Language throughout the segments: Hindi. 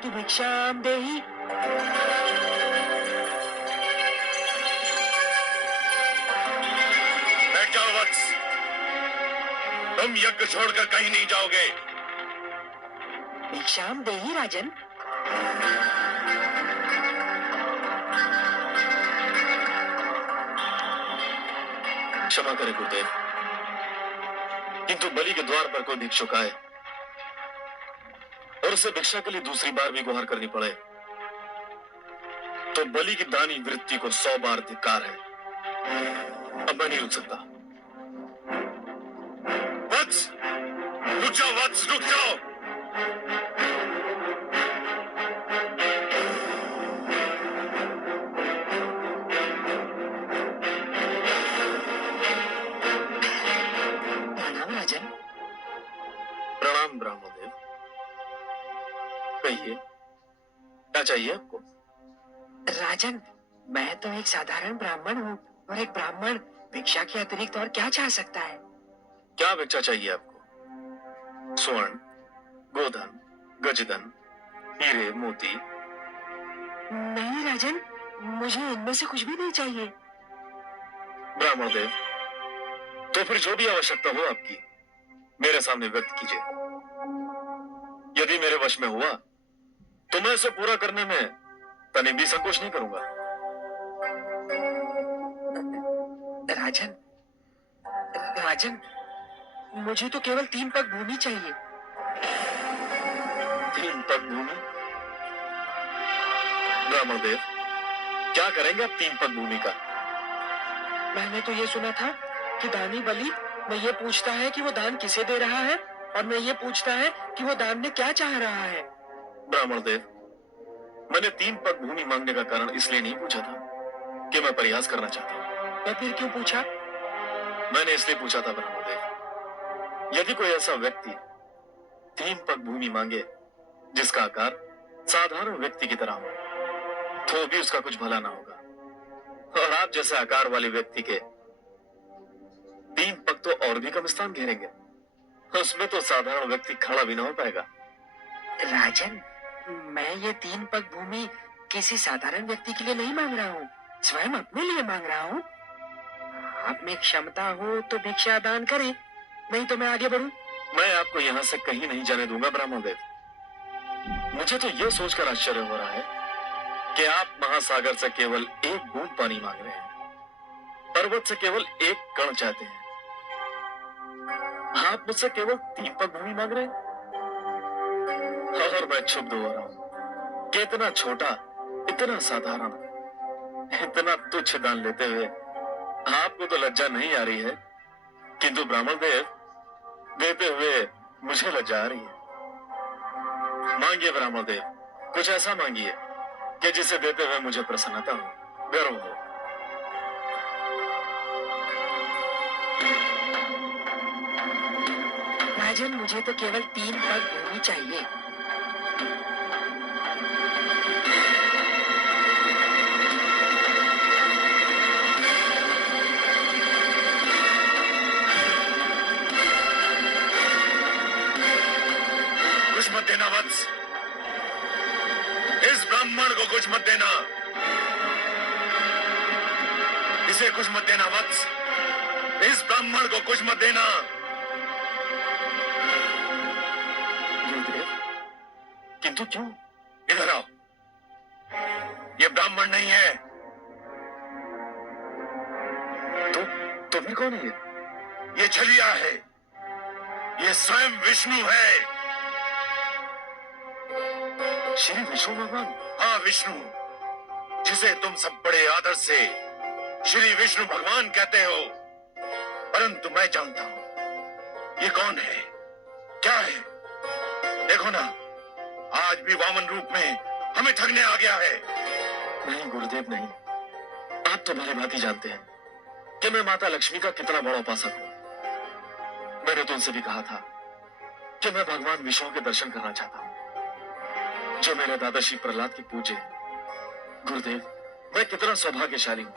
भवतु भिक्षाम देहि। बैठ जाओ वत्स, तुम यज्ञ छोड़कर कहीं नहीं जाओगे। भिक्षाम देहि राजन। क्षमा करें गुरुदेव, किंतु बलि के द्वार पर कोई भिक्षुक आए और उसे भिक्षा के लिए दूसरी बार भी गुहार करनी पड़े तो बलि की दानी वृत्ति को 100 बार धिक्कार है। अब मैं नहीं रुक सकता। वत्स, रुक जाओ वत्स, रुक जाओ। प्रणाम राजन। प्रणाम ब्राह्मणदेव, कहिए क्या चाहिए आपको? राजन, मैं तो एक साधारण ब्राह्मण हूँ और एक ब्राह्मण भिक्षा के अतिरिक्त और क्या चाह सकता है? क्या भिक्षा चाहिए आपको? स्वर्ण, गोधन, गजधन, हीरे, मोती? नहीं राजन, मुझे इनमें से कुछ भी नहीं चाहिए। ब्राह्मणदेव, तो फिर जो भी आवश्यकता हो आपकी मेरे सामने व्यक्त कीजिए। यदि मेरे वश में हुआ तो मैं इसे पूरा करने में तनिक भी संकोच नहीं करूंगा। राजन, राजन, मुझे तो केवल 3 पग भूमि चाहिए। 3 पग भूमि? ब्राह्मणदेव, क्या करेंगे आप 3 पग भूमि का? मैंने तो ये सुना था कि दानी बलि में ये पूछता है कि वो दान किसे दे रहा है और मैं ये पूछता है कि वो दान में क्या चाह रहा है। ब्राह्मणदेव, मैंने 3 पग भूमि मांगने का कारण इसलिए नहीं पूछा था कि मैं प्रयास करना चाहता हूं। मैं फिर क्यों पूछा? मैंने इसलिए पूछा था ब्राह्मणदेव, यदि कोई ऐसा व्यक्ति 3 पग भूमि मांगे जिसका आकार साधारण व्यक्ति की तरह हो तो भी उसका कुछ भला ना होगा, और आप जैसे आकार वाले व्यक्ति के 3 पग तो और भी कम स्थान घेरेंगे, उसमें तो साधारण व्यक्ति खड़ा भी ना हो पाएगा। राजन, मैं ये 3 पग भूमि किसी साधारण व्यक्ति के लिए नहीं मांग रहा हूँ, स्वयं अपने लिए मांग रहा हूँ। आप में क्षमता हो तो भिक्षा दान करें, नहीं तो मैं आगे बढ़ूं। मैं आपको यहां से कहीं नहीं जाने दूंगा ब्राह्मणदेव। मुझे तो यह सोचकर आश्चर्य हो रहा है कि आप महासागर से केवल 1 बूंद पानी मांग रहे हैं, पर्वत से केवल 1 कण चाहते हैं। आप मुझसे केवल 3 पग भूमि मांग रहे हैं और मैं क्षुब्ध हो रहा हूं कि इतना छोटा, इतना साधारण, इतना तुच्छ दान लेते हुए आपको तो लज्जा नहीं आ रही है, किंतु ब्राह्मणदेव देते हुए मुझे लज्जा आ रही है। मांगिए ब्राह्मणदेव, कुछ ऐसा मांगिए कि जिसे देते हुए मुझे प्रसन्नता हो, गर्व हो। राजन, मुझे तो केवल 3 पग भूमि चाहिए। कुछ मत देना वत्स, इस ब्राह्मण को कुछ मत देना, इसे कुछ मत देना वत्स, इस ब्राह्मण को कुछ मत देना। गुरुदेव, किंतु क्यों? इधर आओ, ये ब्राह्मण नहीं है। तो फिर कौन है ये? ये छलिया है, ये स्वयं विष्णु है। श्री विष्णु भगवान? हाँ, विष्णु, जिसे तुम सब बड़े आदर से श्री विष्णु भगवान कहते हो, परंतु मैं जानता हूं ये कौन है, क्या है। देखो ना, आज भी वामन रूप में हमें ठगने आ गया है। नहीं गुरुदेव नहीं, आप तो भली भांति जानते हैं कि मैं माता लक्ष्मी का कितना बड़ा उपासक हूं। मैंने तो उनसे भी कहा था कि मैं भगवान विष्णु के दर्शन करना चाहता हूं जो मेरे दादा श्री प्रहलाद की पूज्य है। गुरुदेव, मैं कितना सौभाग्यशाली हूं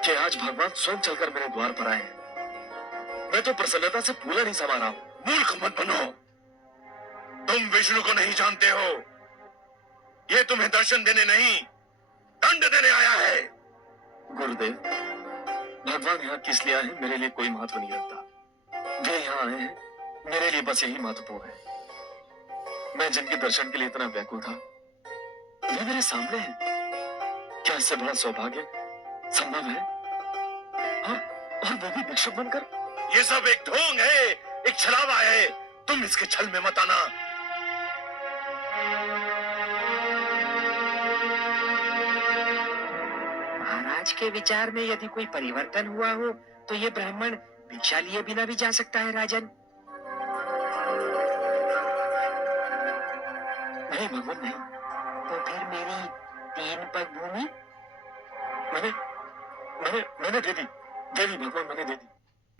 कि आज भगवान स्वयं चलकर मेरे द्वार पर आए हैं। मैं तो प्रसन्नता से फूला नहीं समा रहा हूं। मूर्ख मत बनो, तुम विष्णु को नहीं जानते हो। ये तुम्हें दर्शन देने नहीं, दंड देने आया है। गुरुदेव, भगवान यहाँ किस लिए आए हैं मेरे लिए कोई महत्व नहीं रखता। वे यहाँ आए हैं मेरे लिए बस यही महत्वपूर्ण है। मैं जिनके दर्शन के लिए इतना व्याकुल था वे मेरे सामने हैं। क्या इससे बड़ा सौभाग्य संभव है? और वो भी भिक्षुक बनकर। ये सब एक ढोंग है, एक छलावा है। तुम इसके छल में मत आना। महाराज के विचार में यदि कोई परिवर्तन हुआ हो तो ये ब्राह्मण भिक्षा लिए बिना भी जा सकता है राजन। नहीं भगवान नहीं। तो फिर मेरी 3 पग भूमि? मैंने मैंने मैंने दे दी भगवान, मैंने दे दी।